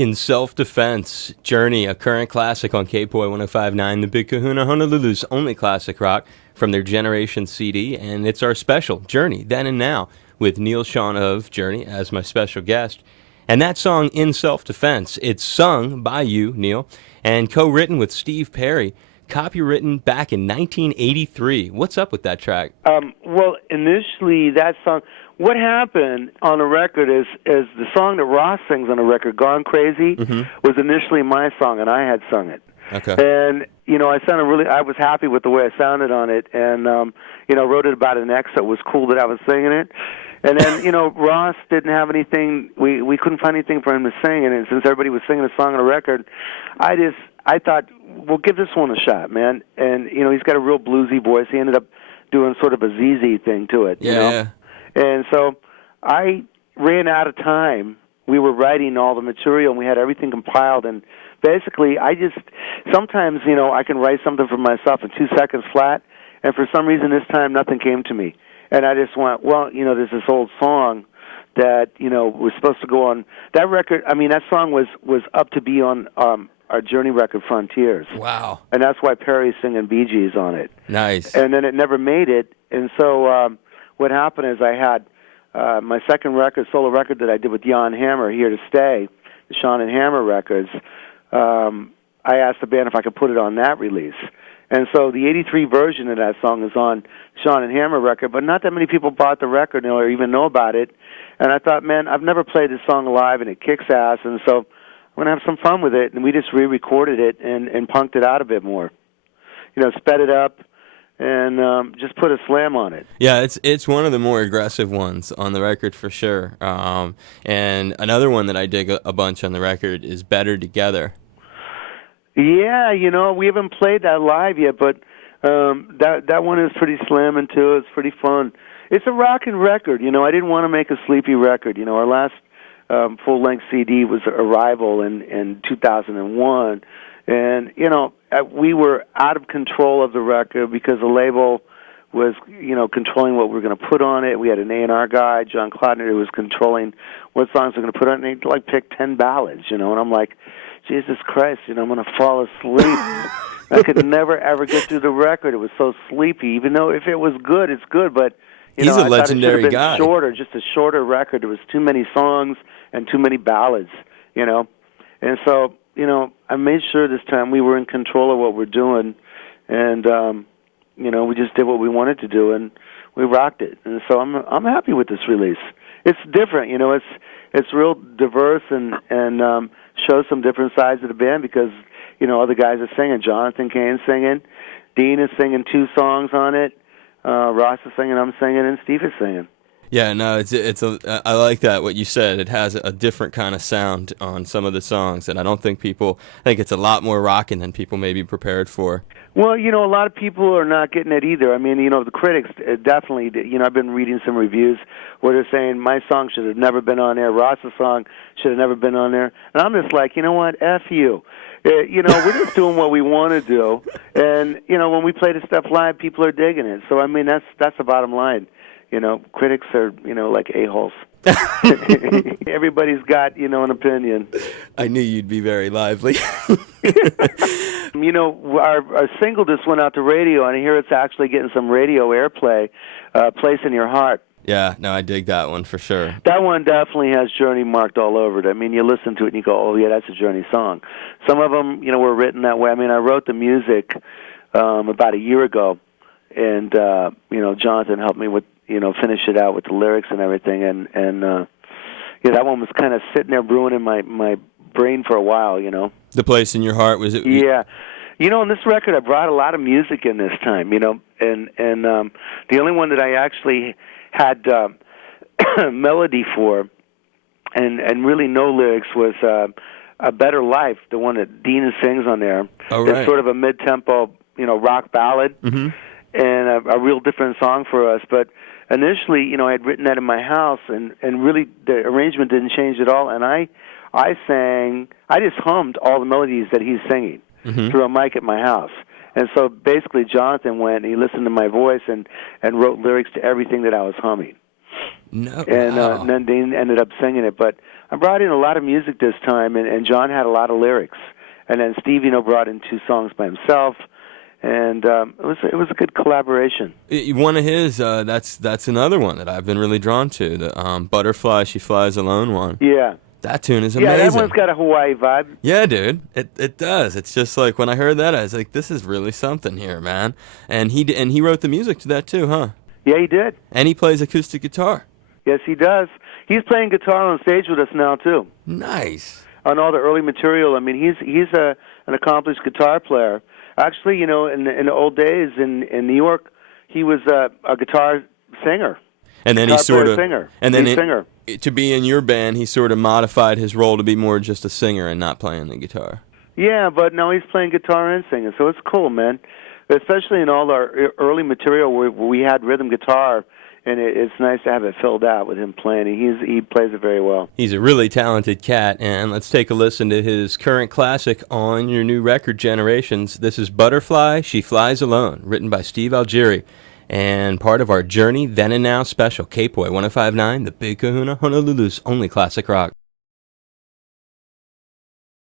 In Self-Defense, Journey, a current classic on K-Poi 105.9, The Big Kahuna, Honolulu's only classic rock from their Generation CD, and it's our special, Journey, Then and Now, with Neal Schon of Journey as my special guest. And that song, In Self-Defense, it's sung by you, Neal, and co-written with Steve Perry, copywritten back in 1983. What's up with that track? Well, initially, that song, what happened on the record is the song that Ross sings on the record, Gone Crazy, was initially my song, and I had sung it. Okay. And, I was happy with the way I sounded on it, and, wrote it about an ex that was cool that I was singing it. And then, Ross didn't have anything, we couldn't find anything for him to sing, and since everybody was singing a song on the record, I thought, well, give this one a shot, man. And, he's got a real bluesy voice. He ended up doing sort of a ZZ thing to it, you know? Yeah. And so I ran out of time. We were writing all the material, and we had everything compiled. And basically, sometimes, I can write something for myself in 2 seconds flat, and for some reason this time nothing came to me. And I just went, well, there's this old song that, was supposed to go on. That record, that song was up to be on our Journey record, Frontiers. Wow. And that's why Perry's singing Bee Gees on it. Nice. And then it never made it. And so what happened is I had my second record, solo record that I did with Jan Hammer, Here to Stay, the Sean and Hammer records. I asked the band if I could put it on that release. And so the 83 version of that song is on Sean and Hammer record, but not that many people bought the record or even know about it. And I thought, man, I've never played this song live, and it kicks ass, and so I'm going to have some fun with it. And we just re-recorded it and punked it out a bit more. Sped it up and just put a slam on it. Yeah, it's one of the more aggressive ones on the record for sure. And another one that I dig a bunch on the record is Better Together. Yeah, we haven't played that live yet, but that one is pretty slamming too. It's pretty fun. It's a rockin' record. I didn't want to make a sleepy record. Our last full-length CD was Arrival in 2001, and we were out of control of the record because the label was controlling what we were going to put on it. We had an A&R guy, John Clodner, who was controlling what songs we were going to put on it, and he picked 10 ballads, and I'm like, Jesus Christ, I'm going to fall asleep. I could never, ever get through the record. It was so sleepy, even though if it was good, it's good, but he's a legendary guy. Shorter, just a shorter record. There was too many songs and too many ballads, And so, I made sure this time we were in control of what we're doing, and we just did what we wanted to do, and we rocked it. And so I'm happy with this release. It's different, it's real diverse and shows some different sides of the band because other guys are singing. Jonathan Cain's singing, Dean is singing 2 songs on it. Ross is singing, I'm singing, and Steve is singing. Yeah, no, I like that, what you said. It has a different kind of sound on some of the songs, and I think it's a lot more rocking than people may be prepared for. Well, a lot of people are not getting it either. The critics definitely, I've been reading some reviews where they're saying my song should have never been on there, Ross's song should have never been on there, and I'm just like, you know what, F you. We're just doing what we want to do, and, when we play this stuff live, people are digging it. So, that's the bottom line. Critics are, like a-holes. Everybody's got, an opinion. I knew you'd be very lively. Our single just went out to radio, and I hear it's actually getting some radio airplay, Place in Your Heart. Yeah, no, I dig that one for sure. That one definitely has Journey marked all over it. You listen to it and you go, oh, yeah, that's a Journey song. Some of them, were written that way. I wrote the music about a year ago, and, Jonathan helped me with, finish it out with the lyrics and everything, and that one was kind of sitting there brewing in my brain for a while, The Place in Your Heart, was it? Yeah. On this record, I brought a lot of music in this time, and the only one that I actually had melody for and really no lyrics was A Better Life, the one that Dean sings on there. Oh, right. It's sort of a mid-tempo, rock ballad, and a real different song for us, but initially, I had written that in my house, and really the arrangement didn't change at all. And I just hummed all the melodies that he's singing through a mic at my house. And so basically, Jonathan went and he listened to my voice and wrote lyrics to everything that I was humming. No, and wow. and then Dean ended up singing it. But I brought in a lot of music this time, and John had a lot of lyrics, and then Steve, brought in 2 songs by himself, and it was a good collaboration. One of his, that's another one that I've been really drawn to, the Butterfly, She Flies Alone one. Yeah. That tune is amazing. Yeah, that one's got a Hawaii vibe. Yeah, dude, it does. It's just like when I heard that, I was like, this is really something here, man. And he wrote the music to that too, huh? Yeah, he did. And he plays acoustic guitar. Yes, he does. He's playing guitar on stage with us now too. Nice. On all the early material. I mean, he's an accomplished guitar player. Actually, in the old days in New York, he was a guitar singer. And then singer. To be in your band, he sort of modified his role to be more just a singer and not playing the guitar. Yeah, but no, he's playing guitar and singing, so it's cool, man. Especially in all our early material where we had rhythm guitar, and it's nice to have it filled out with him playing. He plays it very well. He's a really talented cat, and let's take a listen to his current classic on your new record, Generations. This is Butterfly, She Flies Alone, written by Steve Algieri, and part of our Journey Then and Now special, K-Poi 105.9, The Big Kahuna, Honolulu's only classic rock.